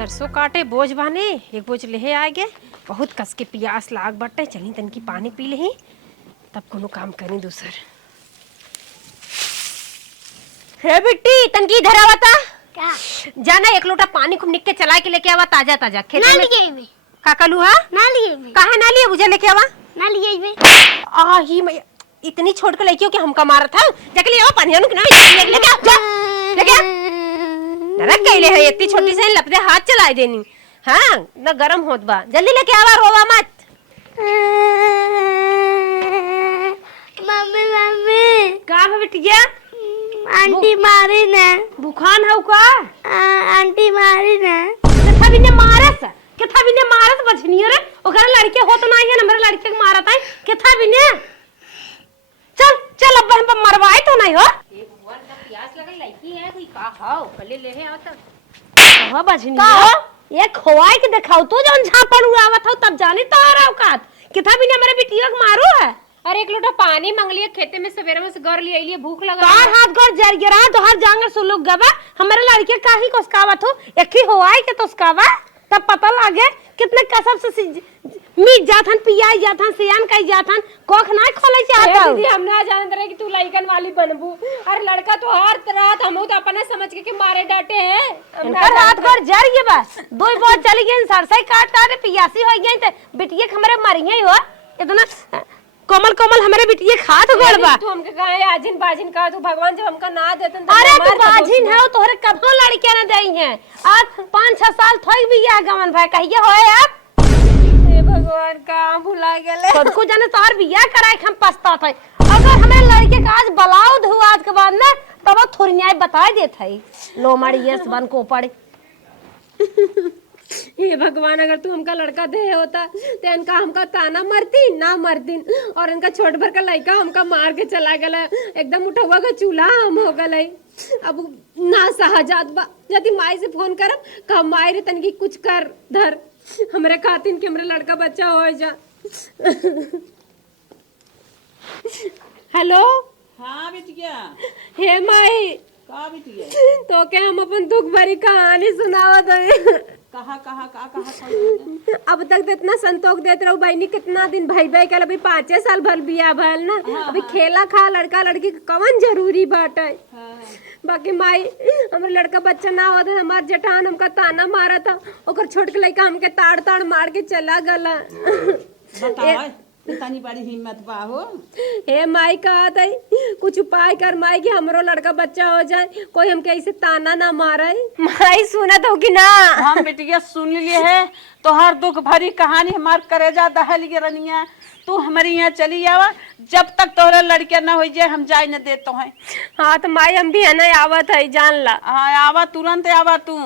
सरसों काटे बोझ बाने एक बोझ लेहे आ गए। बहुत कस के प्यास लाग बटे, चली तनकी पानी पी लेही तब कोनो काम करी दूसर। हे बिट्टी तनकी इधर आवता क्या जाना, एक लोटा पानी खूब निक के चला के लेके आवा, ताजा ताजा खेत ना में। लिए में का कलू हा ना लिए में काहे ना लिए बुझे लेके आवा। ना लिए में आ ही मैं इतनी छोड़ के लेके हो कि हमका मारा था, जाके ले आओ पानी अनुक ना लेके आओ जा लेके आ। नरक कैले है इतनी छोटी से लपदे हाथ चलाए देनी। हां ना गरम होत बा, जल्दी लेके आवा, रोवा मत। मम्मी मम्मी का भा बिटिया आंटी मारी ना बुखान हौ का आंटी मारी ना कथा भी ने मारस, कथा भी ने मारस बचनी रे ओकरा लड़के होत नहीं है, हमरे लड़के के मारत है कथा भी ने। चल चल अब हम मरवाए तो नहीं हो। एक भगवान का प्यास लगल लड़की है कोई का हां कले लेहे आवत कहां बचनी का ये खोवाई के दिखाओ तो जौन झापड़ उड़ावत हो तब जानी तो आ रहा औकात कथा भी ने मेरे बिटिया को मारो है। अरे एक लोटा पानी मांग लिए खेते में सवेरे में से घर ले आइए, भूख लगा तार हाथ गोड़ जर गिरा तो हर जांगर सुलुक गवा हमारे लड़के काहे कोसकावत हो, एक ही होवाई के तोसकावा तब पता लागे कितने कसम से मीट जाथन पियाई जाथन सियान कई जाथन कोख ना खोले चाहता दीदी। हम ना जानत रहे कि तू लइकन वाली बनबू। अरे लड़का तो हर रात हमहू तो अपने समझ के मारे डांटे हैं। इनका रात भर जर गए बस दो बहुत चली गई सरसई काट काट पियासी हो गई त बिटिया हमरे मरिए हो इतना कोमल कोमल हमारे बिटिया खात गड़ बा। तू हमके कहे आजिन बाजिन का, तू भगवान जब हमका ना देतन त अरे तू बाजिन है तोहरे कभो लड़के ना देई हैं। आज 5-6 साल थई बिया गवन भाई कहिए होए आप हे भगवान का भुला गेले खुद को जाने तोहर बिया कराए हम पछता थे। अगर हमारे लड़के का आज बलाउद हुआ आज के बाद ना तब थोड़ी न्याय बता देत है लो मारी यस बन को पड़े। हे भगवान अगर तू हमका लड़का दे होता तो इनका हमका ताना मरती ना मरतीन और इनका छोट भर का लड़का हमका मार के चला गया एकदम उठवा का चूल्हा हम हो गए। अब ना सहजात बा यदि माई से फोन करब कह माई रे तनकी कुछ कर धर हमरे खातिन के हमरे लड़का बच्चा हो जा। हेलो हाँ बिटिया हे माई का बिटिया तो के हम अपन दुख भरी कहानी सुनावत है। कहा अब तक तो इतना संतोष देते रहो बहनी कितना दिन भाई भाई कल अभी 5 साल भर बिया भल ना। अभी खेला खा लड़का लड़की कवन जरूरी बाटे। बाकी माई हमारे लड़का बच्चा ना होता हमार जेठान हमका ताना मारा था ओकर छोट के लड़का हमके ताड़ ताड़ मार के चला गला। तनी बड़ी हिम्मत बा हो। हे माई कहा था कुछ उपाय कर माई कि हमरो लड़का बच्चा हो जाए, कोई हमके ऐसे ताना ना मारे। माई सुनत हो कि ना? हम बिटिया सुन लिए है तो हर दुख भरी कहानी हमार करेजा दहल गे रनिया। तू हमारी यहाँ चली आवा जब तक तोहरा लड़के ना हो जाए हम जाए न देतो हैं। हाँ तो माई हम भी है ना आवत है जान ला। हाँ आवा तुरंत आवा तू,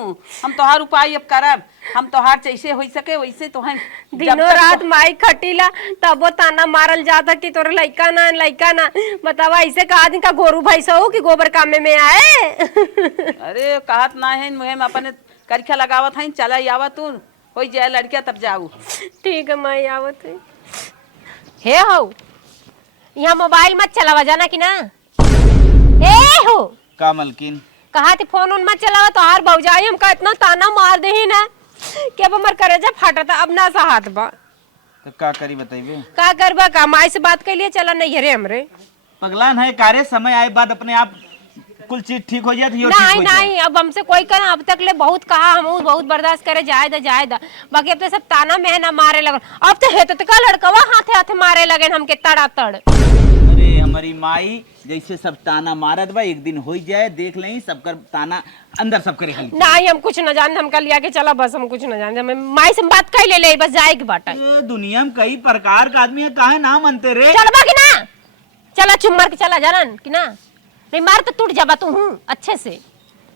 हम तोहार उपाय अब करब, हम तोहार जैसे हो सके वैसे तो हैं। दिनों रात माई खटीला तब वो ताना मारल जाता कि तोरा लइका ना बतावा ऐसे कहा दिन का गोरू भैंसा हो कि गोबर कामे में आए। अरे कहत ना है मुहे में अपने करखा लगावत है, चला आवा तू हो जाए लड़किया तब जाऊ। ठीक है माई आवत है। हे हो यहाँ मोबाइल मत चलावा जाना कि ना। ए हो का मलकिन कहा थे फोन उन मत चलावा तो हार भौजाई हमका इतना ताना मार दे ही ना कि अब हमार करेजा फाटा था अब ना सहात बा। तो का करी बताइबे का करबा का माई से बात कर लिए चला नहीं हरे हमरे पगलान है कार्य समय आए बाद अपने आप कुल चीज ठीक हो जाए तो नहीं नहीं अब हमसे कोई करा अब तक ले बहुत कहा हम बहुत बर्दाश्त करे जाए दा बाकी अब तो सब ताना मेहना मारे लगन। अब तो हेत का लड़कवा हाथे हाथे मारे लगन हमके तड़ा तड़। अरे हमारी माई जैसे सब ताना मारत बा एक दिन हो जाए देख लें सबकर ताना अंदर सब करे खाली। नहीं हम कुछ न जानते, हम कल लिया के चला बस हम कुछ न जानते, हम माई से बात कर ले बस जाए के बाटा। दुनिया में कई प्रकार का आदमी है काहे ना मनते रे। चलबा कि ना चला चुम्बर के चला जानन कि ना नहीं मार तो टूट जाबा तू हूँ अच्छे से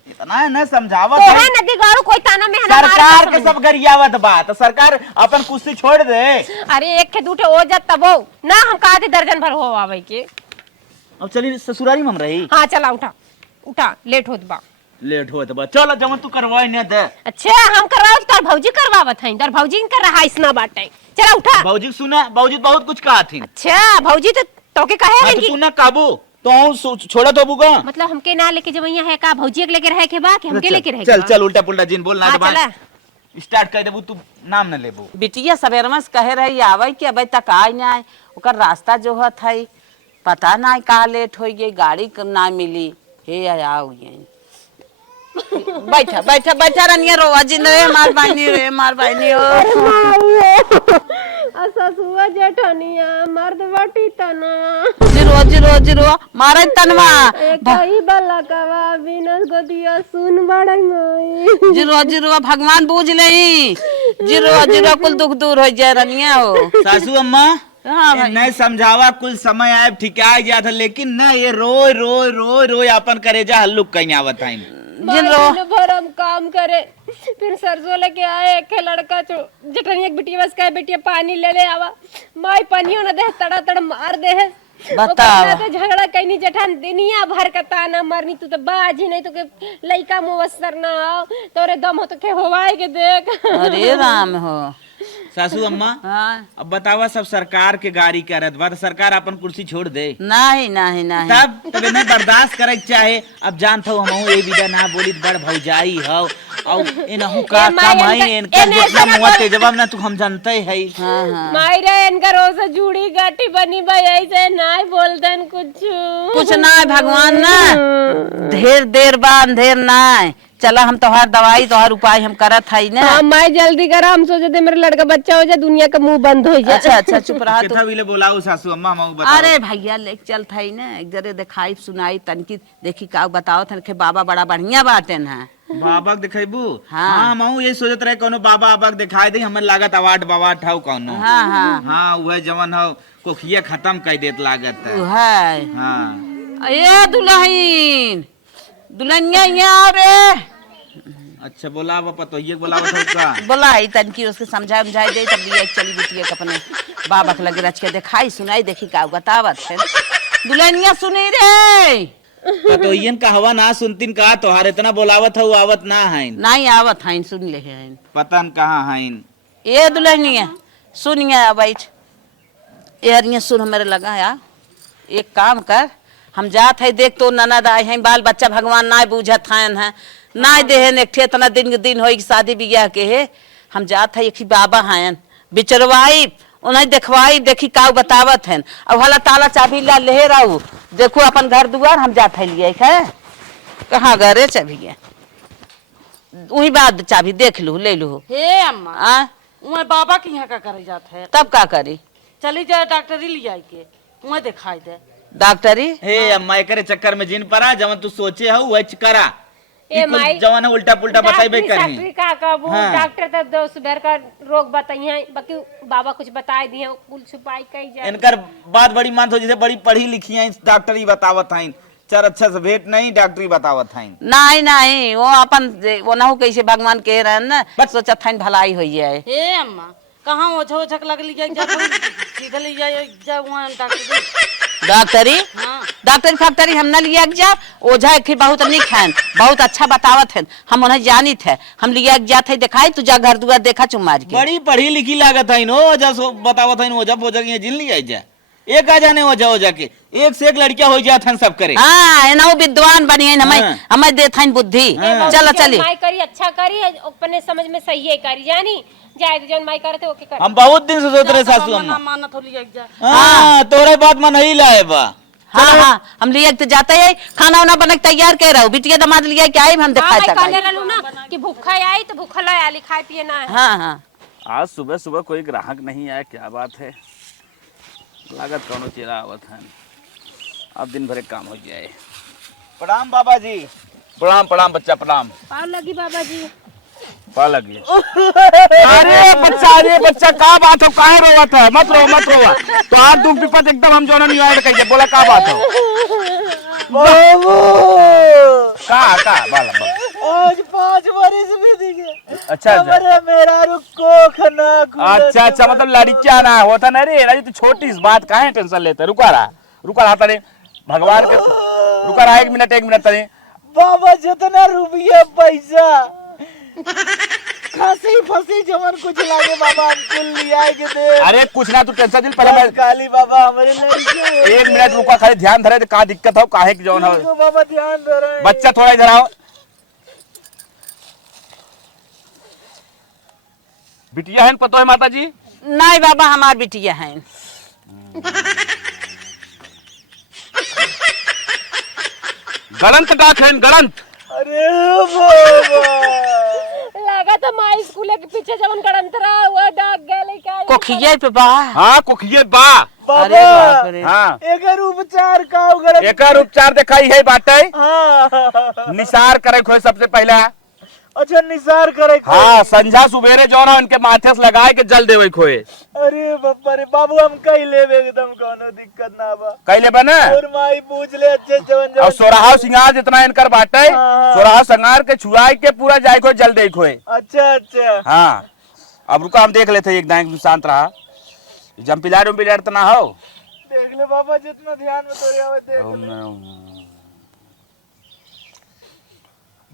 इतना है ना समझावत तो है नदी गाड़ू कोई ताना में सरकार के सब गरियावत बा तो सरकार अपन कुछ छोड़ दे। अरे एक के दूठे हो जात तब ना हम कहा थे दर्जन भर हो आवे के। अब चली ससुरारी में हम रही। हाँ चला उठा उठा लेट होत बा लेट होत बा चल जवन तू करवाए न दे। अच्छा हम करवाओ तार भौजी करवावत हैं, तार भौजी कर रहा इसना बाटे। चला उठा भौजी सुना भौजी बहुत कुछ कहा थी। अच्छा भौजी तो तोके कहे हाँ, तो तू ना काबू तो छोड़ा तो बुगा मतलब हमके ना लेके जब यहाँ है का भौजी के लेके रहे के बा कि हमके लेके रहे चल चल उल्टा पुल्टा जिन बोल ना चला स्टार्ट कर देबू तू नाम न लेबू। बिटिया सवेरमा से कहे रही आवे कि अबे तक आए ना आए, ओकर रास्ता जो है पता ना का लेट हो गई, गाड़ी ना मिली। हे आओ ये बैठा बैठा बैठा रनिया रोवा जिन रे मार बानी रे मार बानी हो ससुआ जेठनिया मर्द बटी तना जिरो जिरो जिरो मारे तनवा कई बलकवा बिनस गोदिया सुन बड़ई मोई जिरो जिरो भगवान बूझ लई, जिरो जिरो कुल दुख दूर हो जाए रनिया हो। सासू अम्मा हाँ भाई। नहीं समझावा कुल समय आए ठीक आ गया था, लेकिन न ये रोय रोय रोय रोय अपन करेजा हल्लुक कहीं आवत है। जिन रो भर हम काम करे फिर सरसों लेके आए एक लड़का जटनी एक बिटिया बस का बिटिया पानी ले ले आवा माई पानियो न दे तड़ा तड़ मार दे है बताओ तो झगड़ा कहीं जेठान दुनिया भर का ताना मरनी तू तो बाज ही नहीं तो के लइका मुवस्सर ना आओ तोरे दम हो तो के होवाए के देख। अरे राम हो। सासू अम्मा हाँ अब बतावा सब सरकार के गाड़ी करत बा, तो सरकार अपन कुर्सी छोड़ दे नहीं नहीं नहीं तब तबे नहीं बर्दाश्त करे के चाहे। अब जानत हो हम ए विदा ना बोली बड़ भौजाई हो और इनहु का काम है इनका जितना मुआ तेजबा ना तू हम जानते है। हाँ हाँ माई रे इनका रोज जुड़ी गाठी बनी भाई ऐसे नहीं बोलतन कुछ ना भगवान ना ढेर देर बाद ढेर ना चला हम तोहार दवाई तोहार उपाय हम करत है ना। हाँ मैं जल्दी करा हम सोचे थे मेरा लड़का बच्चा हो जाए दुनिया का मुंह बंद हो जाए। अच्छा अच्छा चुप रहा कितना बिले बोलाओ सासू अम्मा हम बताओ। अरे भैया लेके चल था ना एक जरे दिखाई सुनाई तनकी देखी का बताओ था के बाबा बड़ा बढ़िया बाटे ना। बाबा के दिखेबू? हाँ। हाँ मैं ये सोचत रहे कोनो बाबा आबा दिखाई दे हमें लागत अवार्ड बवार्ड हाउ कोनो। हाँ हाँ हाँ वह जवन हो कोखिया खत्म कर देत लागत है। है हाँ ए दुल्हन दुल्हनिया यहाँ रे। अच्छा बोलावा पतोहिए बोलावा था का बोलाई तनकी उसके समझाए समझाए दे तब लिया चली बिटिया के अपने बाबा के लगे रच के दिखाई सुनाई देखी का बतावत है। दुल्हनिया सुनी रे पतोहियन कहवा ना सुनतीन का तोहार इतना बोलावत हो आवत ना है। नहीं आवत है सुन ले है पतन कहाँ है। ए दुल्हनिया सुनिए बैठ यार सुन मेरे लगा यार एक काम कर हम जात है देख तो ननद आए हैं बाल बच्चा भगवान ना बूझत है ना दे एक इतना दिन के दिन हो शादी बियाह के है हम जात है एक बाबा हैं बिचरवाई उन्हें देखवाई देखी का बतावत है अब हला ताला चाबी ला ले रहू देखो अपन घर दुआर हम जात है लिए है कहाँ गए चाबी है वही बात चाबी देख लू ले लू। हे अम्मा आ उहाँ बाबा के यहाँ का करे जात है तब का करी चली जाए डॉक्टरी ले जाए के उहाँ दिखाई दे डॉक्टरी हे अम्मा एकरे चक्कर में जिन परा जवन तू सोचे हो वह करा ए माई जवन उल्टा पुल्टा बताइबे करी। डॉक्टर का कहबू हाँ। डॉक्टर तो दोस्त भर का रोग बताइए बाकी बाबा कुछ बताए दिए कुल छुपाई कई जाए। इनकर बात बड़ी मान हो जैसे बड़ी पढ़ी लिखी है डॉक्टरी बतावत है चर अच्छा से भेंट नहीं डॉक्टरी बतावत है। नहीं नहीं वो अपन वो ना हो कैसे भगवान कह रहे हैं ना सोचत है भलाई हो जाए। हे अम्मा कहाँ ओझा ओझक लग ली जाए सीधे ले जाए जा वहाँ डॉक्टरी हाँ डॉक्टरी फैक्टरी हम न लिया जा ओझा एक बहुत निक है बहुत अच्छा बतावत है हम उन्हें जानी थे हम लिया जाते दिखाई तुझा घर दुआर देखा चुमार के बड़ी पढ़ी लिखी लागत है नो ओझा बतावत है ओझा फोझा के जिन लिया जा एक आ जाने ओझा ओझा के एक से एक लड़कियां हो जात हैं सब करे। हाँ ना विद्वान बनी है हमें हाँ। हमें देता है बुद्धि। चलो चली माई करी अच्छा करी अपने समझ में सही है करी जानी जाए जन माई करते ओके कर। हम बहुत दिन से सोच रहे सासू अम्मा मानत हो लिया जा हाँ तोरे बात में नहीं लाए बा। हाँ हाँ हम लिया तो जाते है खाना वाना बना के तैयार कर रहा हूँ बिटिया दामाद लिया क्या है हम दिखाई हाँ, तक रहलू ना कि भूखा आई तो भूखा ला आली खाए पिए ना है। हाँ हाँ आज सुबह सुबह कोई ग्राहक नहीं आया, क्या बात है? लागत कौनो चेहरा आवत है। अब दिन भर काम हो जाए। प्रणाम बाबा जी। प्रणाम प्रणाम बच्चा प्रणाम। पाव लगी बाबा जी पा लगी। अरे बच्चा का बात हो काहे रोवत है मत रो तो हाथ दुख विपत एकदम हम जोना नहीं आए कहिए बोला का बात हो बाबू का बाला आज 5 बरिस भी दिखे अच्छा अच्छा मेरा रुको खना अच्छा अच्छा मतलब लड़कियां ना होता नहीं रे राजी तू छोटी इस बात काहे टेंशन लेते रुका रहा था रे भगवान के रुका रहा 1 मिनट तनी बाबा जितना रुपया पैसा खांसी फंसी जवन कुछ लागे बाबा हमको लिया के दे। अरे कुछ ना तू टेंशन दिल पहले मैं काली बाबा हमारे लड़के 1 मिनट रुका खाली ध्यान धरे का दिक्कत हो काहे की जवन हो बाबा ध्यान दे रहे हैं। बच्चा थोड़ा इधर आओ बिटिया है पतो है माता जी? नहीं बाबा हमार बिटिया है। गलंत डाक है गलंत। अरे बाबा लगा तो माई स्कूल के पीछे जवन गड़ंतरा हुआ डाक गए का कोखिया पे बा। हाँ कुखिए बा। अरे बाप बाबा रे। हाँ एकर उपचार का गलत एकर उपचार दिखाई है बाटे। हाँ निसार करे खोए सबसे पहला। अच्छा निसार करे के। हाँ संझा सुबेरे जो ना उनके माथे से लगाए के जल देवे खोए। अरे बाबा रे बाबू हम कई लेबे एकदम कोनो दिक्कत ना बा। कैले बने और माई पूछ ले अच्छे जवन और जवन सोराहा सिंगार जितना इनकर बाटे हाँ। सोराहा सिंगार के छुआई के पूरा जाए खोए जल दे खोए। अच्छा अच्छा हाँ अब रुका हम देख लेते एक दाएं शांत रहा। जंपिलार उम्पिलार तो ना हो। देख ले बाबा जितना ध्यान में तोरे आवे देख ले।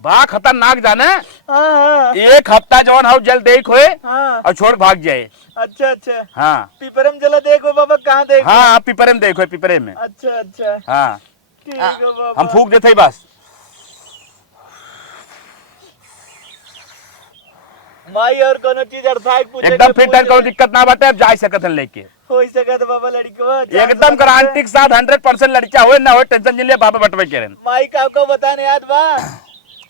बा खतरनाक जाने। हाँ हाँ एक हफ्ता जवन हो जल दे खोए हाँ और छोड़ भाग जाए। अच्छा अच्छा हाँ पीपरम जला देखो बाबा कहाँ देखो। हाँ पिपरे में देखो पिपरे में। अच्छा अच्छा हाँ ठीक है बाबा। हम फूक देते ही बस। माई और कोनो चीज अर्थात पूछे एकदम फिट है कोई दिक्कत ना बाटे। अब जा सकत हैं लेके हो सकत बाबा लड़कवा एकदम गारंटी के साथ 100% लड़का होए ना होए टेंशन जिले बाबा बटवे के रहन। माई का बताने याद बा।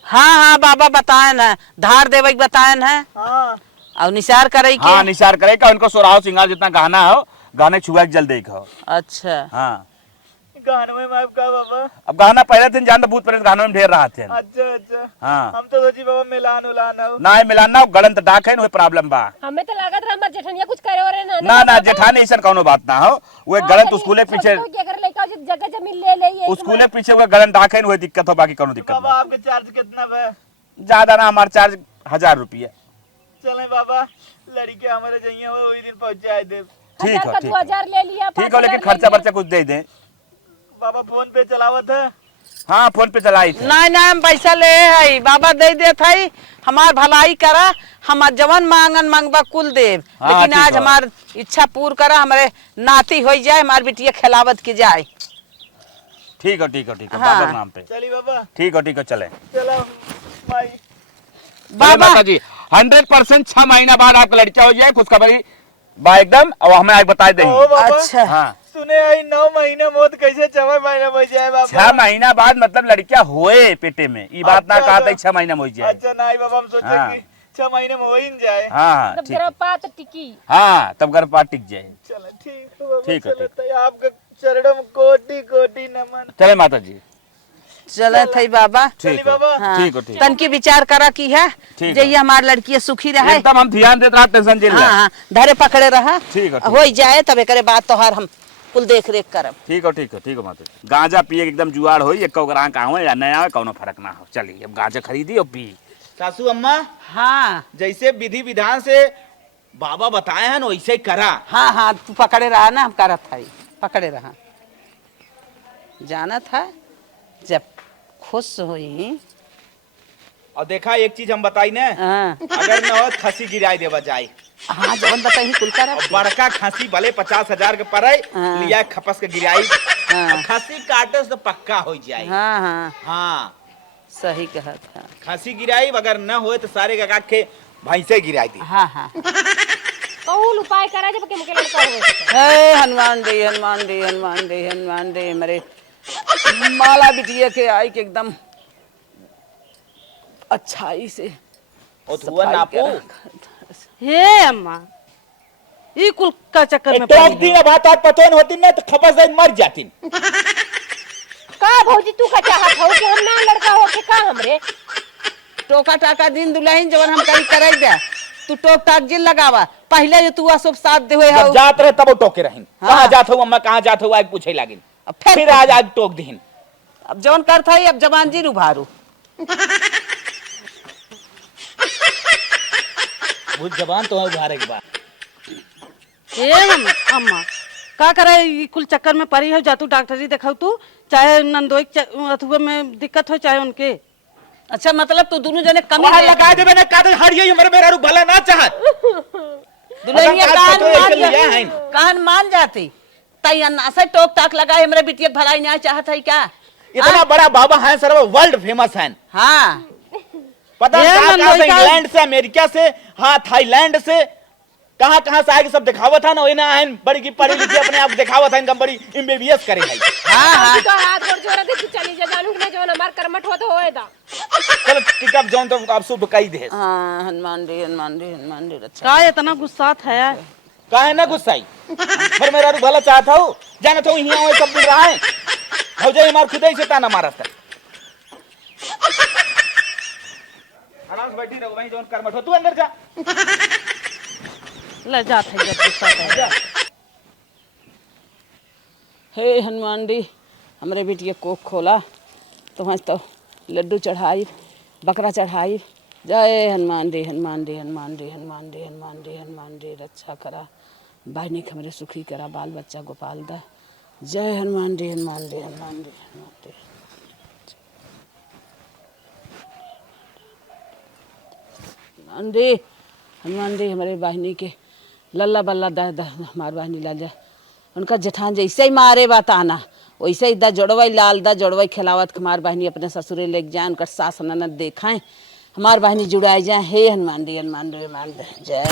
हाँ हाँ बाबा बताए न धार देवे के बताए न हाँ और निसार करे के। हाँ निसार करे का उनको सोराहो सिंगार जितना गहना हो गहने छुआ के जल दे खाओ। अच्छा हाँ गाने में माई का बाबा। अब गहना पहले दिन जान भूत प्रेत गहनों में ढेर रहा थे। अच्छा अच्छा हाँ हम तो सोची बाबा मिलान उलान हो। ना मिलाना गलत डाक है प्रॉब्लम बा। हमें तो लागत रहा हमार जेठनिया कुछ करे और ना ना जेठानी ऐसा कोनो बात ना हो। वो गलत स्कूले पीछे अगर लड़का जगह जमीन ले ले स्कूले पीछे वो गलत डाक है वो दिक्कत हो बाकी कोनो दिक्कत बाबा ना। आपके चार्ज कितना बा। ज्यादा ना हमारा चार्ज 1000 रुपया। चले बाबा लड़के हमारे जाइए वो वही दिन पहुंचाए दे। ठीक है ठीक है 2000 ले लिया ठीक है लेकिन खर्चा बर्चा कुछ दे दें। बाबा फोन पे चलावत है। हाँ फोन पे चलाई थे। नहीं नहीं हम पैसा ले है बाबा दे देत है हमार भलाई करा। हम जवन मांगन मांगबा कुल देव हाँ, लेकिन ठीक आज है। हमार इच्छा पूर्ण करा हमारे नाती हो जाए हमार बिटिया खिलावत के जाए। ठीक है ठीक है ठीक है हाँ। बाबा के नाम पे। चली बाबा ठीक है चले। चलो माई। बाबा माता जी 100% 6 महीना बाद आपका लड़का हो जाए खुशखबरी बा एकदम और हमें आज बता ओ देंगे। बाबा अच्छा हाँ सुने आई 9 महीने मौत कैसे 6 महीने हो जाए बाबा। 6 महीना बाद मतलब लड़का होए पेटे में ये बात ना अच्छा, कहा था अच्छा। 6 महीना में हो जाए। अच्छा नहीं बाबा हम सोचे हाँ। कि 6 महीने में हो ही न जाए। हाँ ठीक है। पात टिकी हाँ तब गर्भपात टिक जाए। चलो ठीक है बाबा। ठीक है, चलो तो आपके चरणों में कोटि कोटि नमन। चले माता जी चलत है बाबा। चली ठीक है बाबा। हाँ। ठीक है ठीक है। तन की विचार करा की है ठीक जे है। ये हमार लड़की सुखी रहे। एकदम हम ध्यान देते रहा टेंशन जिले। हाँ हाँ धरे पकड़े रहा ठीक है, ठीक। हो जाए तब करे बात तोहार हम कुल देख रेख करब। ठीक है माता जी। गांजा पिए के एकदम जुआड़ हो एक ग्राहक का हो या नया हो कोनो फर्क ना हो। चलिए अब गांजा खरीदी और पी। सासू अम्मा हाँ जैसे विधि विधान से बाबा बताए हैं वैसे ही करा। हाँ हाँ तू पकड़े रहा ना हम करत है पकड़े रहा। जाना था जब खुश हुई। और देखा एक चीज हम बताई ने हाँ अगर न हो खसी गिराई देवा जाए। हाँ जवन बताई कुल करब। और बड़का खांसी भले 50,000 के पड़े हाँ। लिया खपस के गिराई। हाँ। खांसी काटे से तो पक्का हो जाए। हाँ हाँ हाँ सही कहत है। खांसी गिराई अगर न होए तो सारे का के भैंसे गिराई दी। हाँ हाँ कौन उपाय करा जब के लड़का हो। हे हनुमान दे हनुमान दे हनुमान दे हनुमान दे मेरे माला बिटिया के आई के एकदम अच्छाई से और धुआ नापो। हे अम्मा ये कुल का चक्कर में टोक पड़ी दिन बात आप पतो न होती न तो खपस दे मर जाती। का भौजी तू का चाहत हो कि हम ना लड़का हो के का हमरे टोका टाका दिन दुल्हन जवन हम कहीं करे दे तू टोक टाक जिल लगावा पहले जो तू सब साथ दे हुए जब जात रहे तब वो टोके रहिन। हाँ। कहाँ जात हो अम्मा कहाँ जात हो आज पूछे लागिन। फिर आज टोक दीन। अब जवन करता है अब जबान जी उभारू। वो जबान तो उभारे के बाद हे अम्मा का करे ये कुल चक्कर में पड़ी हो जातू डॉक्टरी दिखाऊ तू चाहे नंदोई अथुआ में दिक्कत हो चाहे उनके। अच्छा मतलब तू दोनों जने कमी वहाँ लगा देवे ना कादे हड़िए हमरे मेरा रू भला ना चाहत। दुल्हनिया अगर कान तो ऐसे मान लिया है। कान मान जाती तई अन्ना से टोक टाक लगाए हमरे बिटिया भलाई नहीं चाहत है क्या। इतना बड़ा बाबा है सर वर्ल्ड फेमस है। हाँ पता ये है नंदोई का- इंग्लैंड से अमेरिका से हाँ थाईलैंड से कहाँ कहाँ से आके सब दिखावत था ना वही ना आयन बड़ी की पढ़ी लिखी अपने आप दिखावत है इनका बड़ी एमबीबीएस करे है। हाँ तो हाथ गोड़ जोड़ा दे तू चली जा जानू कि ना जवन हमार कर्मठ हो तो होए दा। चलो टिकअप जौन तो आप शुभ कही दे। हाँ हनुमान जी हनुमान जी हनुमान जी रक्षा। का इतना गुस्सा है? काहे ना गुस्साई पर मेरा रू भला चाहता हूँ जाना तो यहाँ सब मिल रहा है हो जाए हमार खुद ही से ताना मारा था। आराम से बैठी रहो वहीं जौन कर्मठ हो तू अंदर जा। ले जात है जब गुस्सा है। हे हनुमान जी हमारे बेटी कोख खोला तो वहाँ तो लड्डू चढ़ाई बकरा चढ़ाई। जय हनुमान जी हनुमान जी हनुमान जी हनुमान जी हनुमान जी हनुमान जी रक्षा करा बहनी हमरे सुखी करा बाल बच्चा गोपाल दा। जय हनुमान जी हनुमान जी हनुमान जी हनुमान जी। हनुमान जी हमारे बहनी के लल्ला बल्ला दा हमारे बहनी ला जा उनका जठान जैसे ही मारे बात आना वैसे ही दा जोड़वाई लाल दा जोड़वाई खिलावत हमार बहनी अपने ससुरे लेके जाए उनका सास ननद देखाएं हमार बहनी जुड़ाई जाए। हे हनुमान जी हनुमान जी हनुमान जी जय।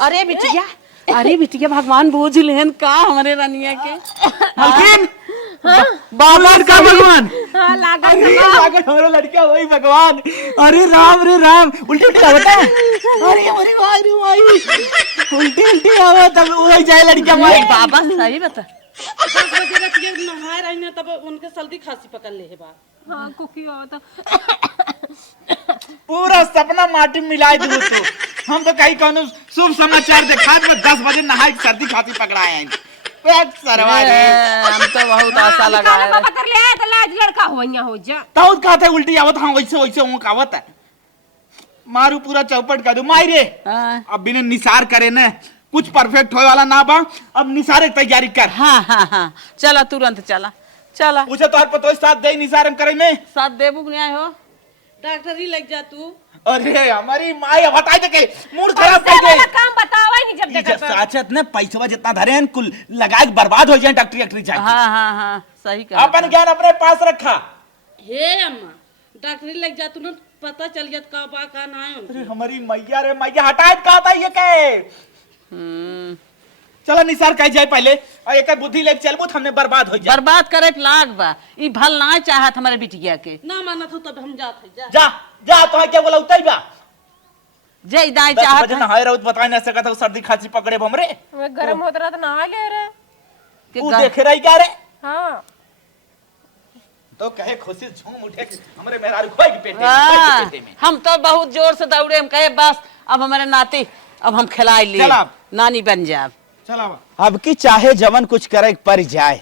अरे बिटिया भगवान बूझ लेन का हमारे रानिया के। हल्किन बाबा का भगवान हां लागत अरे लागत हमारा लड़का वही भगवान। अरे राम उल्टी उल्टी आवता है। अरे हमारी माई रे माई उल्टी उल्टी आवत तब वही जाए लड़का माई। बाबा सही बता 10 बजे रतिया नहाए रही ना तब उनके सर्दी खांसी पकड़ ले है बा। हां कुकी हो तो पूरा सपना माटी में मिला दू तो हम तो कहीं कौन शुभ समाचार देखा 10 बजे नहाए सर्दी खांसी पकड़ाए हैं। सरवा रे हम तो बहुत आशा लगा है। बाबा कर ले तो लाज लड़का होइया हो जा। तो कहते उल्टी आवत हां वैसे वैसे वो आवत है मारू पूरा चौपट कर दू माई रे। हाँ अब बिना निसार करे न कुछ परफेक्ट होए वाला ना बा अब निसारे की तैयारी कर। हाँ चला तुरंत चला चला उसे तोहर पतो साथ दे निसार हम करे में साथ देबू न्याय हो। डॉक्टर ही लग जा तू। अरे हमारी माई अब हटाई दे के मूड खराब कर वाला दे। काम बतावा ही जब जब देखत साचत ने पैसा जितना धरे हैं कुल लगा के बर्बाद हो जाए डॉक्टरी चाहिए। हाँ सही कहा। अपन ज्ञान अपने पास रखा। हे अम्मा डॉक्टरी लग जा तू ना पता चल जात का बा का ना है। अरे हमारी मैया रे मैया हटाए का था ये के चलो निसार कह जाए पहले और एक बुद्धि लेके चलबू हमने बर्बाद हो जाए। बर्बाद करे लाग बा ई भल ना चाहत हमारे बिटिया के। ना मानत हो तब हम जात है जा जा जा तो क्या बोला उतई बा जय दाई 10 चाहत बजे नहाए रहू बताए ना सकत हो सर्दी खांसी पकड़े हमरे मैं गरम होत रहा तो नहा ले रे। तू देख रही क्या रे हां तो कहे खुशी झूम उठे कि हमरे मेहरारू खोई के पेटे हाँ, में हम तो बहुत जोर से दौड़े हम कहे बस अब हमारे नाती अब हम खिलाई लिए चल अब। नानी बन जाए। चला अब की चाहे जवन कुछ करे पर जाए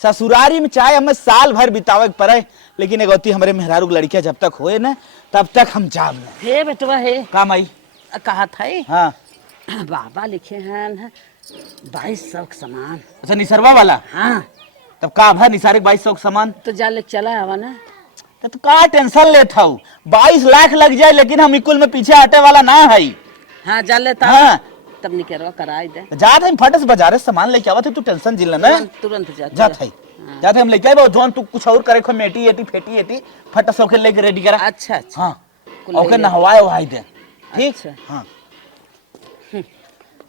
ससुरारी में चाहे हमें साल भर बितावे पड़े लेकिन एगोती हमारे मेहरारू लड़कियां जब तक होए ना तब तक हम जाम ना। हे बेटवा हे काम आई कहा था हाँ बाबा लिखे हैं 2200 के समान। अच्छा निसरवा वाला हाँ तब का है निसारे 2200 के सामान तो जा ले चला हवा ना तो का टेंशन लेता हूँ 22 लाख लग जाए लेकिन हम इकुल में पीछे हटे वाला ना है। हाँ जा ले हाँ तब निकलवा कराई दे जात हम फटस बाजारे सामान लेके आवत है तू टेंशन जिल ना तुरंत जा जात है जात हम लेके आए जोन तू कुछ और करे खो मेटी एटी फेटी एटी फटस होके लेके रेडी करा। अच्छा अच्छा हाँ कुल ओके ले नहवाए वहाई दे ठीक अच्छा। हाँ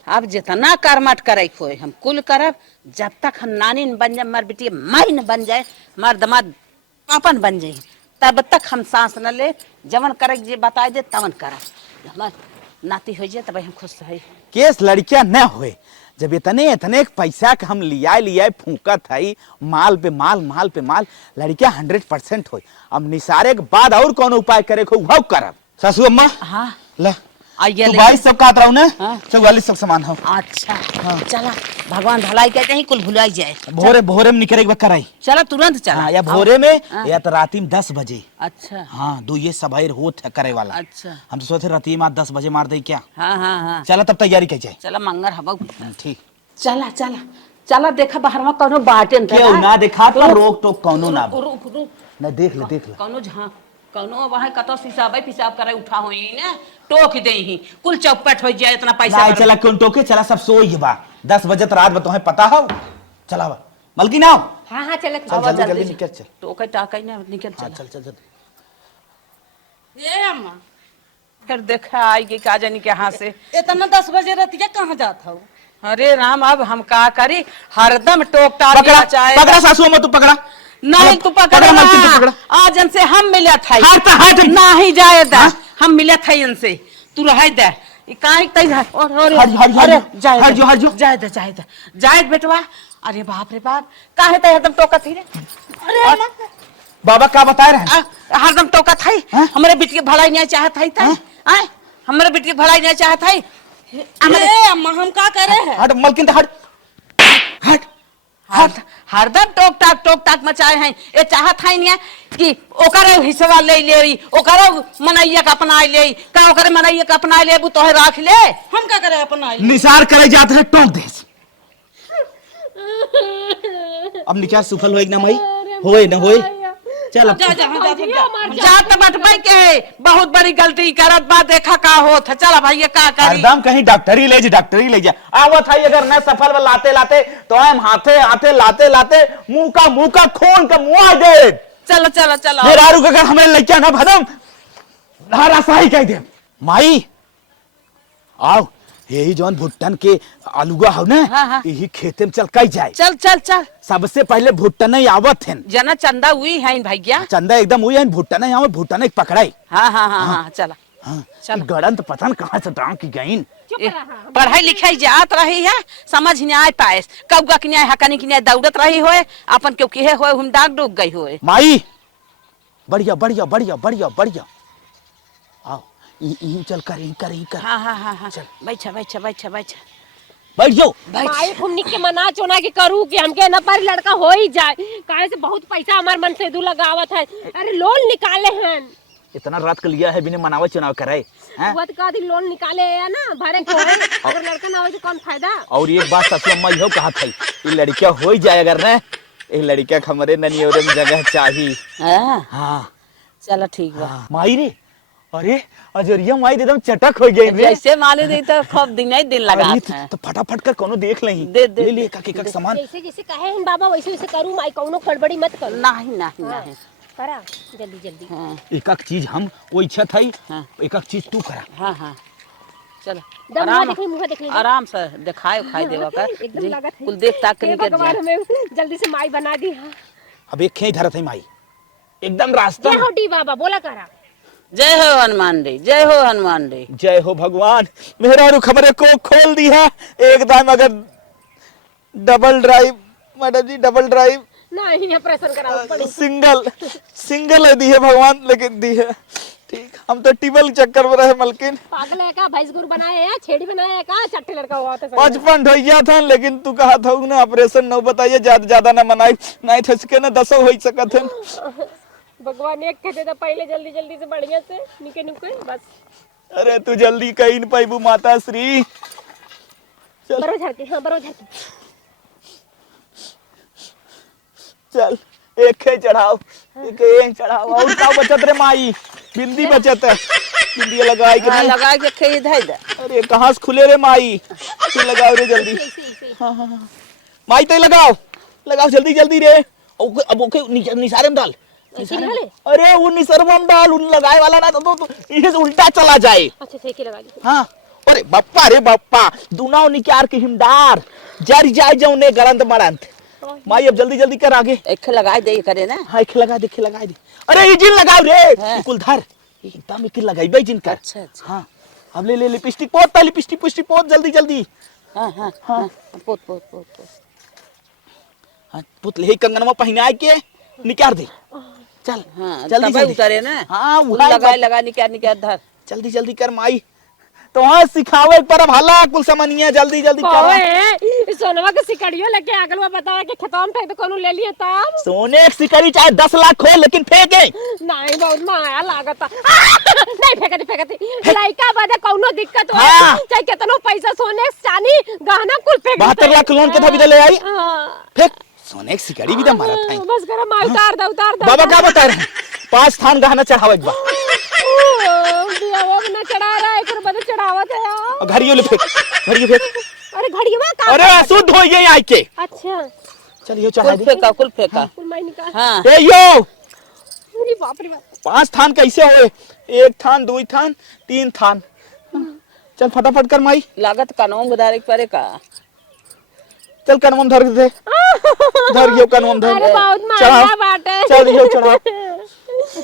अब जितना कर्मठ करे खोए हम कुल करब जब तक हम नानी न बन जाए हमार बेटी माई न बन जाए हमार दमाद पापन बन जाए तब तक हम सांस न ले जवन करे जे बता दे तवन करब हमार नाती हो जाए तब हम खुश रहे। केस लड़कियां न होए जब इतने इतने पैसा के हम लिया फूकत है माल पे माल लड़कियां 100% होए। अब निसारे के बाद और कौन उपाय करे को वह करब सासू अम्मा हाँ ले आइए तू 2200 का आत रहू ना हाँ। 4400 सामान हो अच्छा चला भगवान भलाई कहते हैं कुल भुलाई जाए। भोरे में निकले के कराई चला तुरंत चला हाँ या भोरे में या तो राती में 10 बजे। अच्छा हाँ दो ये सभाई होत है करे वाला। अच्छा हम तो सोचे राती में 10 बजे मार दे क्या। हाँ चला तब तैयारी कर जाए। चला मंगर हवा ठीक चला देखा बाहर में कौनो बाटे क्यों ना देखा तो रोक टोक कौनो ना रुक ना देख ले कौनो जहाँ कौनो वहाँ कतो हिसाब पिसाब करे उठा होई ना टोक दे ही कुल चौपट हो जाए इतना पैसा चला क्यों टोके चला सब सोई बा 10 बजे तो रात बतो है पता हो चला मलकिन आओ। हाँ हाँ चल चल जल्दी जल्दी निकल चल। तो ओके टाका ही ना निकल हाँ चल। चल चल चल। ये अम्मा फिर देखा आएगी का जानी के हाथ से। इतना 10 बजे रहती है कहाँ जाता हूँ? अरे राम अब हम का करी हरदम टोक टाक पकड़ा चाहे पकड़ा सासू अम्मा, तू पकड़ा। नहीं तू पकड़ मलकिन, तू पकड़ा। आज इनसे हम मिले थे हट हट। नहीं जाए दा हम मिले थे इनसे तू रह दे काहे तई और अरे जाए हट जो हट जो। जाए जाए बेटवा। अरे बाप रे बाप काहे तई हरदम टोकत ही रे। अरे बाबा क्या बता रहे हैं? हरदम टोकत है हमारे बेटी के भलाई नहीं चाहत है तई आए हमारे बेटी के भलाई नहीं चाहत है। अरे अम्मा हम का करे हैं? हट मलकिन हट हट हट हरदम टोक टाक मचाए हैं। ये चाहत है नहीं कि ओकरे हिस्सा ले ले ओकरे मनैया का अपना ले का ओकरे मनैया का अपना ले तोहे राख ले। हम का करे अपना? निसार करे जाते हैं टोक दे। अब निकाह सफल होएगी ना मई होए ना होए। चल अब जा जा हाँ, जा जा जात बटबै के बहुत बड़ी गलती करत बा देखा का होत है। चल भैया का करी हरदम कहीं डॉक्टरी ले जा आवत है। अगर न सफल में लाते लाते तो हम हाथे हाथे लाते लाते मुंह का खून का मुआ दे। चलो चलो चलो मेरा रुक अगर हमें लइका ना भदम हरा सही कह दे। माई आओ यही जौन भुट्टन के आलूगा हो ना हाँ, हाँ। यही खेते में चल कई जाए। चल चल चल सबसे पहले भुट्टन ही आवत है। जना चंदा हुई है भैया। चंदा एकदम हुई है भुट्टन ही आवत भुट्टन एक पकड़ाई। हाँ हाँ हाँ हाँ चला हाँ चल। गड़न तो पता न कहाँ से डांग की गईन। पढ़ाई लिखाई जात रही है समझ नहीं आए पाए कौआ की न्याय हकनी की न्याय दौड़त रही होए अपन क्यों किहे होए हम डाक डूब गई होए। माई बढ़िया बढ़िया बढ़िया बढ़िया बढ़िया आओ यहीं चल कर। हाँ हाँ हाँ हाँ चल। बैठा बैठा बैठा बैठा बैठ जाओ। माई खुन्नी के मना चोना के करू कि हमके न पर लड़का हो ही जाए काहे से बहुत पैसा हमार मन से दू लगावत है। अरे लोन निकाले हैं इतना रात का लिया है बिना मनावा चुनाव कराए हैं? बहुत का दिन लोन निकाले है ना भरे को है। अगर लड़का ना हो तो कौन फायदा। और एक बात सासू अम्मा इहो कहा था ये लड़का हो ही जाए अगर न ये लड़का हमारे ननियोरे में जगह चाहिए। हाँ हाँ चलो ठीक बा। माई रे अरे अजरिया माई एकदम चटक हो गई रे। जैसे मालूम दी तो खूब दिन ही दिन लगा अरे तो फटाफट कर कोनो देख लही दे, दे, ले ले का सामान। जैसे जैसे कहे हम बाबा वैसे वैसे करूं माई कौनो खड़बड़ी मत करू। नहीं नहीं नहीं करा जल्दी जल्दी। हाँ एक चीज हम वो इच्छा थी हाँ। एक चीज तू करा। हाँ हाँ चलो दम आराम देख ले मुंह देख ले आराम से दिखाए खाई देवा कर एकदम जी, लागत है। कुल देख ताक के हे निकल भगवान जा। हमें जल्दी से माई बना दी। हाँ अब एक खेई धरत है माई एकदम रास्ता जय हो डी बाबा बोला करा। जय हो हनुमान रे जय हो हनुमान रे। जय हो भगवान मेरा रुख हमारे को खोल दी है एकदम। अगर डबल ड्राइव मैडम जी डबल ड्राइव नहीं ऑपरेशन कराओ पड़ी। सिंगल दी है भगवान लेकिन दी है ठीक। हम तो टिबल चक्कर में रहे मलकिन पागल है का भैंस गुरु बनाए है छेड़ी बनाए है का चट्टे लड़का हुआ था। 55 ढोइया था लेकिन तू कहा था ना ऑपरेशन न बताइए ज्यादा ना मनाई नहीं थे सके ना 10 हो सकत है। भगवान एक कह देता पहले जल्दी जल्दी से बढ़िया से निके निके बस। अरे तू जल्दी कहीं न पाइबू माता श्री। बरो झरके हाँ बरो झरके। चल एक है चढ़ाओ एक चढ़ाओ और का बचत रे माई बिंदी बचत है बिंदी लगाई कि हाँ नहीं। लगा के खेई धै दे। अरे कहाँ से खुले रे माई तू लगाओ रे जल्दी। हाँ माई तो लगाओ जल्दी जल्दी रे। अब ओके निसारे में डाल। अरे वो निसरवा में डाल उन लगाए वाला ना तो इसे उल्टा चला जाए। अच्छा सही लगा दी। हाँ अरे बप्पा रे बप्पा दुनाओ निकार के हिमदार जर जाए जाऊ ने गरंत मरंत। माई अब जल्दी जल्दी कर आगे। एक लगाई दे करे ना। हाँ एक लगा दे अरे ये जिन लगाओ रे कुल धर एकदम एक लगाई भाई जिन कर। अच्छा अच्छा हाँ अब ले लिपस्टिक पोत जल्दी जल्दी। हाँ हाँ हाँ पोत पोत पोत पोत हाँ पुत ले कंगनवा पहनाए के निकार दे। चल हाँ जल्दी जल्दी करे ना। हाँ लगा लगा निकाल धर जल्दी जल्दी कर माई तो हाँ सिखावे पर भला कुल समनिया जल्दी जल्दी कर। ओए सोनवा के सिकड़ियो लेके आगलवा बताया कि खतम फेंक तो कोनो ले लिए तब। सोने की सिकड़ी चाहे 10 लाख हो लेकिन फेंके नहीं बहुत माया लागता। नहीं फेंकती लइका बादे कोनो दिक्कत हो हाँ। चाहे कितनो पैसा सोने चांदी गहना कुल फेंक 72 लाख लोन के धबी ले आई हाँ। फेंक सोने की सिकड़ी भी दम मारा था। बस करा मार उतार दे बाबा क्या बता रहे हैं 5 थान गहना चढ़ावे एक बार दिया वो ना चढ़ा रहा है फिर बदे चढ़ावत है यार। घड़ियों ले फेंक अरे घड़ीवा का। अरे अशुद्ध हो गई आई के। अच्छा चलिए चढ़ा कुल दे। फेंका कुल फेंका। कुल मैं निकाल। हाँ ए यो अरे बाप रे बाप। 5 थान कैसे होए? 1 थान 2 थान 3 थान। चल फटाफट कर माई। लागत कानून बधारे परे का। चल कनवम धर दे। धर यो कनवम धर। अरे बहुत चढ़ा। महंगा बाटे। चल यो चढ़ा।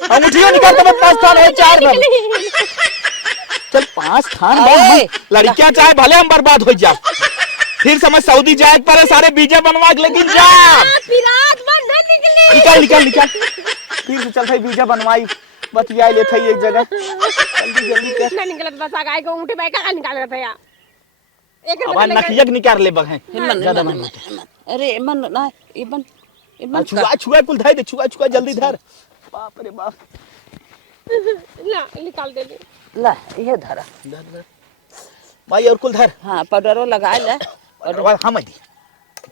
अंगूठियों निकाल के 5 थान है 4 धर। चल 5 थान अरे! लड़कियां चाहे भले हम बर्बाद हो जाए, फिर समझ सऊदी जाए पर सारे बीजे बनवा के लेकिन जा। पिरात बंद निकली। निकाल निकाल निकाल। फिर से चल भाई बीजा बनवाई बतिया ले थई एक जगह। जल्दी जल्दी कर। नहीं निकलत बस आ गाय को ऊँटे बैठा का निकाल रहा था यार। एक अब नखियक निकाल ले बग है। हिम्मत ज्यादा हिम्मत मन हिम्मत। अरे मन ना इबन इबन छुआ छुआ कुल धर दे। छुआ छुआ जल्दी धर। बाप रे बाप। ला निकाल दे ले। ला ये धरा। धर धर भाई और कुल धर। हाँ पाउडरो लगा ले। पाउडरवा हम दी।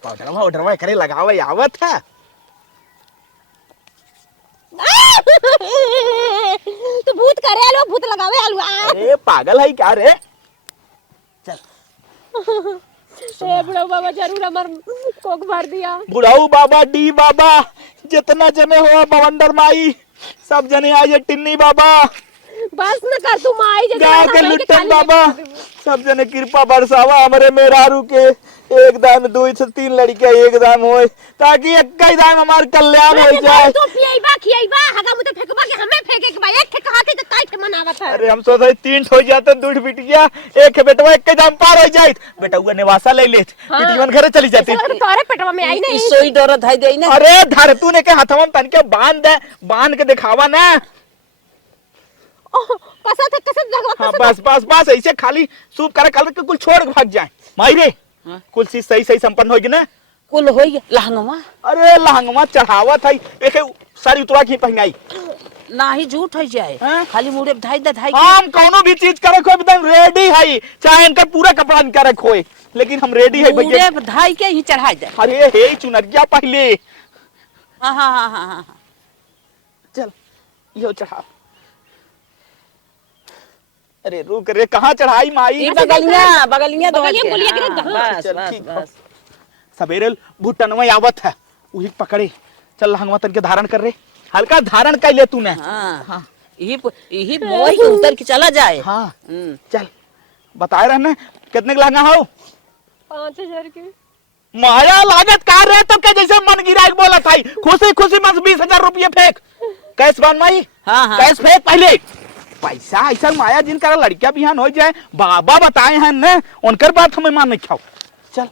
पाउडरवा करे लगावे आवत है। तो भूत करे आलू भूत लगावे आलू। अरे पागल है क्या रे? ए बड़ो बाबा जरूर हमार कोक भर दिया। बुढ़ाऊ बाबा डी बाबा जितना जने हो बवंडर माई सब जने आए टिन्नी बाबा बस न कर तू माई जे गाँव के लुट्टन बाबा सब जने कृपा बरसावा हमारे मेहरारू के। एक दाम 2 से 3 लड़कियां एक दाम होए ताकि एक ही दाम हमार कल्याण हो जाए। तू पियबा खियबा हगा मुते फेंकबा के हमें फेंके के बा एक ठे कहा के काई ठे मनावत है। अरे हम सोचे 3 हो जाते दूध बिटिया एक बेटवा एक के दाम पार हो जाए। बेटवा निवासा ले लेत बिटिया घरे चली जाती। तोरे पेटवा में आई नहीं। सोई डोरा धाई दे ना। अरे धर तू ने के हाथवा में तन के बांध दे बांध के दिखावा ना। पसा थे कैसे लगवा। हाँ बस बस बस ऐसे खाली सूप करे कल के कुल छोड़ के भाग जाए। माई रे कुल चीज सही सही संपन्न होगी ना। कुल होई लहंगवा। अरे लहंगवा चढ़ावा था एक सारी उतरा की पहनाई ना ही झूठ हो जाए। हाँ? खाली मुड़े धाई दे धाई। हम कोनो भी चीज करे खो एकदम रेडी है चाहे इनका पूरा कपड़ा निकाले खोए लेकिन हम रेडी है भैया। मुड़े धाई के ही चढ़ाई दे। अरे हे चुनरिया पहले। हाँ हाँ हाँ हाँ हाँ। चल यो चढ़ा। अरे रुक रे कहाँ चढ़ाई माई? ये बगलियां बगलियां दो बगलियां बोलिया कि हाँ, हाँ, बस चल, बस ठीक बस। सवेरे भुट्टनवा आवत है वही पकड़े। चल लहंगवा तन के धारण कर रे हल्का धारण कर ले तूने। हाँ यही बोई के उतर के चला जाए। हाँ चल बताए रहना कितने का लहंगा हो? 5000 के। माया लागत कार रहे तो क्या जैसे मन गिरा बोला था खुशी खुशी मत 20,000 रुपये फेंक। कैश बान माई। हाँ हाँ कैश फेंक पहले। पैसा ऐसा माया जिनका लड़कियां बिहान हो जाए बाबा बताए हैं न उनकर बात हमें मान नहीं खाओ। चल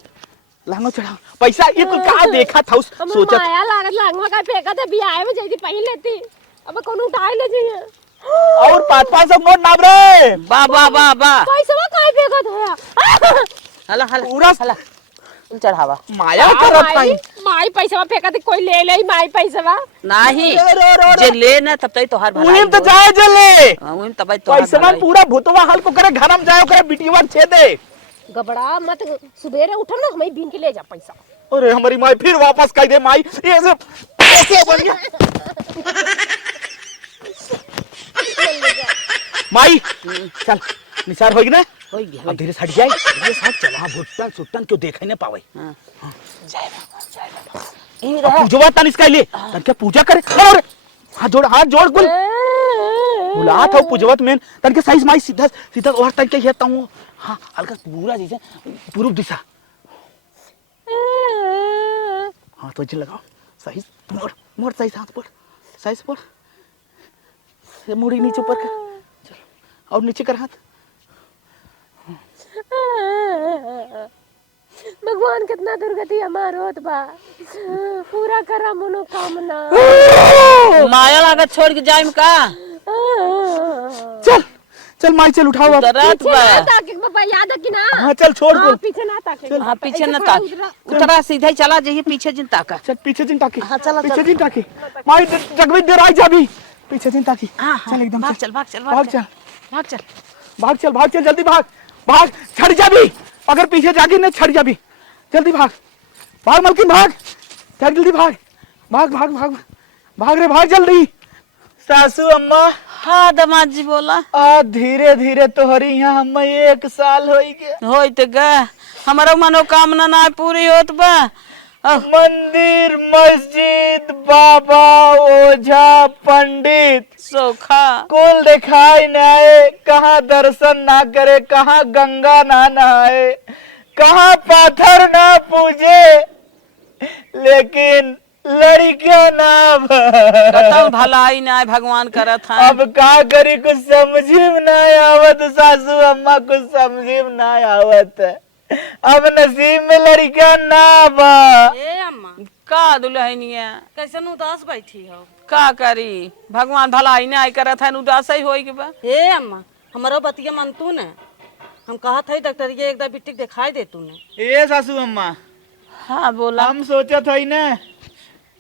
लहंगा चढ़ा पैसा ये कुल कहा देखा था सोचा माया लागत लागवा का फेंका था बियाह में जल्दी पहन लेती। अब कोनो उठाई ले जाइए। और 500 नोट नाम रे। वाह वाह वाह वाह। पैसा काहे फेंका था। हला हला पूरा हला चढ़ावा। माया करत था। माई पैसा फेंका थे कोई ले ले माई पैसा। नहीं जे ले ना तब तक तोहार भलाई उहिम तो जाए जले उहिम तब तोहार पैसा भलाई। पूरा भूतवा हल को करे घर में जाए करे बिटिया छे दे। गबड़ा मत सुबेरे उठो ना हमें बीन के ले जा पैसा। अरे हमारी माई फिर वापस कर दे माई ये सब कैसे बन गया? माई चल निसार होगी ना हो गया अब धीरे से हट जाए धीरे से हट चल। हाँ भुट्टन सुट्टन क्यों देखे नहीं पावे। जय बाबा यही रहा। पूजवा तन इसका ले तन क्या पूजा करे। अरे हाथ जोड़ कुल बुला था पूजवत में तन के साइज माई सीधा सीधा और तन के ये ताऊ। हाँ हल्का पूरा जैसे पूर्व दिशा। हाँ तो जी लगाओ सही मोड़ मोड़ सही हाथ पर सही से पड़। ये मुड़ी नीचे ऊपर कर चलो और नीचे कर हाथ। भगवान कितना दुर्गति हमार होत बा पूरा करा मनोकामना। माया लागत छोड़ के जाइम का। चल चल माई चल उठाओ आप। दरत बा। ताकि बाबा याद है कि ना। हाँ चल छोड़ हाँ, दो पीछे ना ताके। हाँ पीछे न ताक उतरा सीधा ही चला जाइए पीछे जिन ताका। चल पीछे जिन ताकी। हाँ, चलो, पीछे चलो। जिन ताकी माई जगवीर देर आई जाबी पीछे जिन ताकी। हाँ हाँ चल एकदम भाग चल भाग चल भाग चल भाग चल। भाग चल जल्दी भाग भाग छड़ जाबी अगर पीछे जागी न छड़ जाबी जल्दी भाग भाग मलकिन भाग चल जल्दी भाग भाग भाग भाग भाग रे भाग जल्दी। सासू अम्मा हाँ दामाद जी बोला। आ धीरे धीरे तोहरी यहाँ हम 1 साल हो गया। होई तो गा हमारा मनोकामना ना पूरी होत बा। मंदिर मस्जिद बाबा ओझा पंडित सोखा कुल दिखाई न आए, कहाँ दर्शन ना करे, कहाँ गंगा ना नहाए, कहाँ पाथर ना पूजे, लेकिन लड़कियां ना बताओ भलाई ना भगवान करत है। अब का करी, कुछ समझी ना आवत, सासू अम्मा कुछ समझी ना आवत, अब नसीब में लड़कियां ना बा। ए अम्मा का दुल्हनिया कैसन उदास बैठी हो? का करी, भगवान भलाई ना करत है, उदास ही होई के बा। ए अम्मा हमारा बतिया मन तू ने, हम कहा था डॉक्टरिया एक बिट्टी दिखाई दे तूने। ए सासू अम्मा, हाँ बोला। हम सोचत हई ना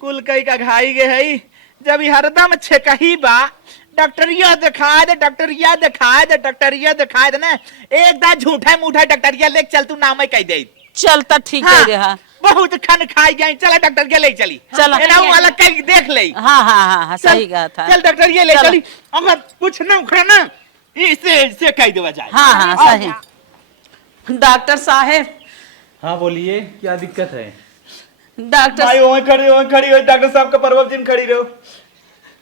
कुल कई का घाई गे हई, जब ई हरदम छेकही बा डॉक्टरिया दिखाए दे, डॉक्टरिया दिखाए दे, डॉक्टरिया दिखाए दे ना, एक दा झूठा मूठा डॉक्टरिया ले चल, तू नाम कह दे। चलता ठीक है रे। हाँ बहुत खन खाई गई, चला डॉक्टर के ले चली, चला। एनाऊ वाला कई देख ले। हाँ हाँ हाँ हाँ सही कहा था। चल डॉक्टर ये ले चलो। चली, अगर कुछ ना उखड़ा ना इससे कह देवा जाए। हाँ हाँ सही। डॉक्टर साहेब। हाँ बोलिए, क्या दिक्कत है? डॉक्टर भाई वहीं खड़ी हो, डॉक्टर साहब का परवल दिन खड़ी रहो।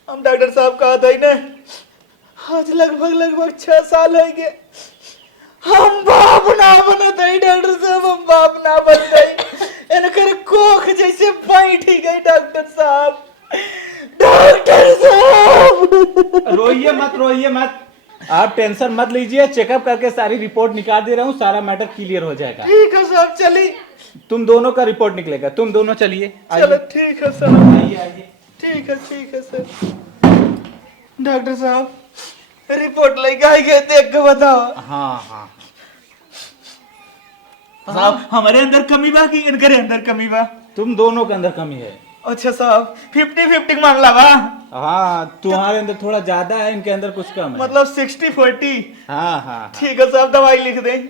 हम डॉक्टर साहब कहा था ना, आज लगभग 6 साल हो गए, हम बाप ना बनत है डॉक्टर साहब, हम बाप ना बनते, इनकर कोख जैसे बैठी गई डॉक्टर साहब, डॉक्टर साहब। रोइए मत, आप टेंशन मत लीजिए, चेकअप करके सारी रिपोर्ट निकाल दे रहा हूँ, सारा मैटर क्लियर हो जाएगा। ठीक है साहब, चली। तुम दोनों का रिपोर्ट निकलेगा, तुम दोनों चलिए। चलो ठीक है सर, आइए। ठीक है सर। डॉक्टर साहब रिपोर्ट लेके आएंगे, देख के बताओ। हाँ साहब हमारे अंदर कमी बा कि इनके अंदर कमी बा? तुम दोनों के अंदर कमी है। अच्छा साहब 50-50 मामला बा, हाँ तुम्हारे अंदर थोड़ा ज्यादा है, इनके अंदर कुछ कम है। मतलब 60-40। हाँ ठीक है साहब, दवाई लिख दें।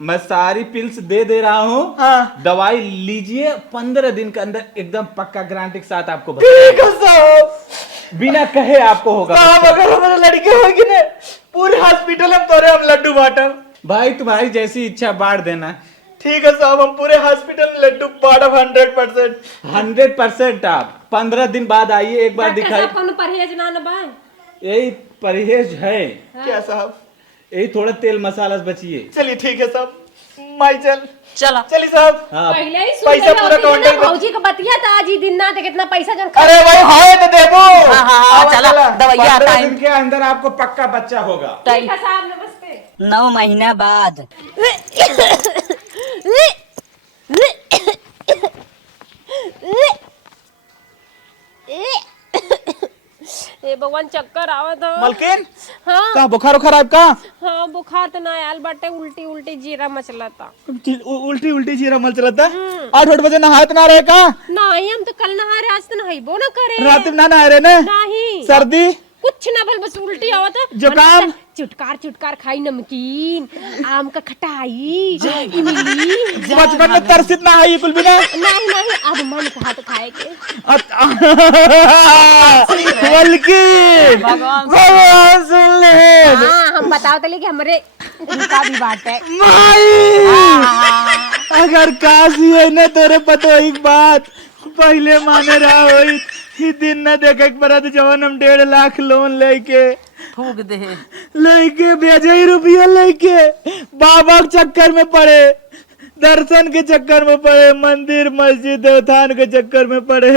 मैं सारी पिल्स दे रहा हूँ। हाँ दवाई लीजिए, 15 दिन के अंदर एकदम पक्का गारंटी के साथ आपको ठीक है साहब। बिना कहे आपको होगा। साहब अगर हमारे लड़के होगी ना, पूरे हॉस्पिटल हम तोरे हम लड्डू बांटम। भाई तुम्हारी जैसी इच्छा बांट देना। ठीक है साहब, हम पूरे हॉस्पिटल में लड्डू बांटम 100%। 100% आप 15 दिन बाद आइए, एक बार दिखाई। परहेज ना न बा। यही परहेज है, क्या साहब? यही थोड़ा तेल मसाला से बचिए। चलिए ठीक है साहब, माई चला चली साहब। हाँ पहले ही सुन पैसा ले पूरा होती काउंटर ना पे। भौजी का बतिया था, आज ही दिन ना दे कितना पैसा जन अरे भाई हाय तो देबो। हाँ हाँ हाँ चला दवाइया 15 टाइम दिन के अंदर आपको पक्का बच्चा होगा। टाइम। साहब नमस्ते। 9 महीना बाद ए भगवान चक्कर आवत ह। मलकिन हाँ का बुखार उखार आपका? हाँ बुखार तो ना आयल बाटे, उल्टी जीरा मचलता। उल्टी जीरा मल चला था। 8 बजे नहात ना रहे का? नहीं हम तो कल नहारे, आज तो नहाइबो ना करे। रात में ना नहा रहे ने? नहीं सर्दी कुछ ना बल, बस उल्टी आवत। जुकाम? चुटकार खाई नमकीन, आम का खटाई, इमली। बचपन में तरसित ना है कुल भी ना? नहीं अब मन कहा तो खाए के। मलकिन भगवान सुन ले। हाँ हम बताओ तो कि हमरे उनका भी बात है। अगर काशी है ना तोरे पतो एक बात, पहले माने रहा होई कि दिन न देखे परत जवन हम 1.5 लाख लोन लेके फूक दे। भेजे रुपया लेके बाबा के चक्कर में पड़े, दर्शन के चक्कर में पड़े, मंदिर मस्जिद देवतान के चक्कर में पड़े।